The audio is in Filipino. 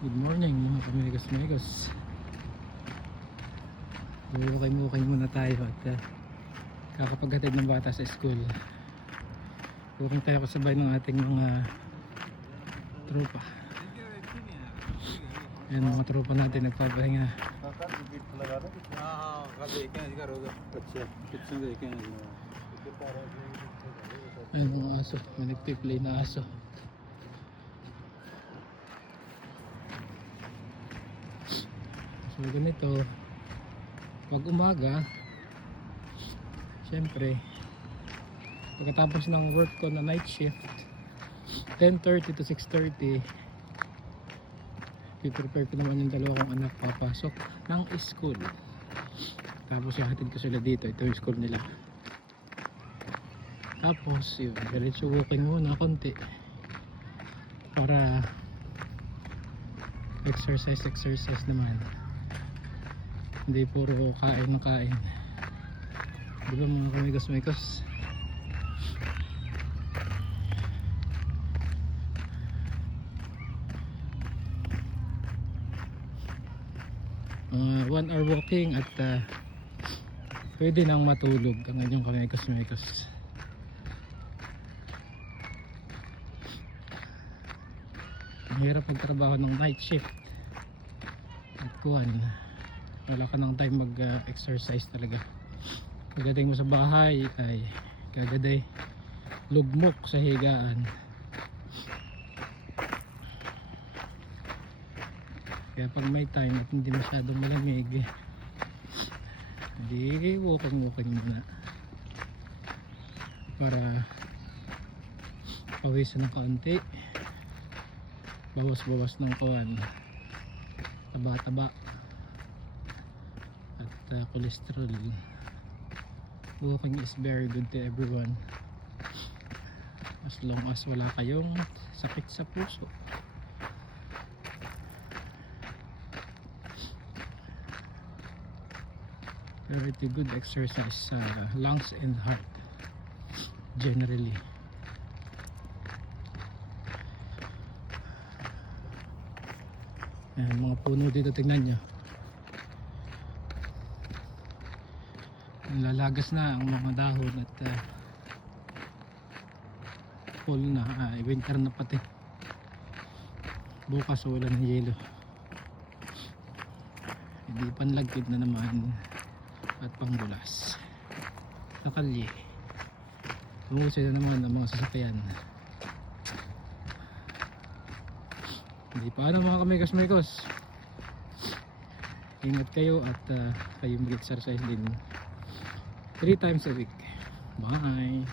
Good morning mga kamigos-migos. Bukay-mukay muna tayo at kakapaghatid ng bata sa school. Bukang tayo kasabay ng ating mga tropa. Yan mga tropa natin nagpapahinga. Ayan mga aso, may nagpiplay na aso. So ganito, pag umaga, syempre pagkatapos ng work ko na night shift 10:30 to 6:30, piprepare ko naman yung dalawang anak papasok ng school. Tapos ihatid ko sila dito, ito yung school nila. Tapos yun, diretso walking muna konti para exercise naman, hindi puro kain na kain, di ba mga kamigos-migos? Mga 1 hour walking at pwede nang matulog ang inyong kamigos-migos. Ang hirap magtrabaho ng night shift at kuhan, wala ka ng time mag exercise talaga. Pagdating mo sa bahay ay kagaday lugmok sa higaan. Kaya pag may time at hindi masyadong malamig, hindi walking muna para pawisan ng kaunti, bawas ng kuhan, taba at cholesterol. Walking is very good to everyone, as long as wala kayong sakit sa puso. Very good exercise sa lungs and heart generally. Ayan, mga puno dito, tingnan nyo, lalagas na ang mga dahon at fall na, winter na pati. Bukas wala ng yelo, hindi panlagkit na naman at pangbulas sa kalye. Tumusin na naman ang mga sasakyan. Hindi pa mga kamigos-migos, ingat kayo at kayo mag-exercise din 3 times a week. Bye.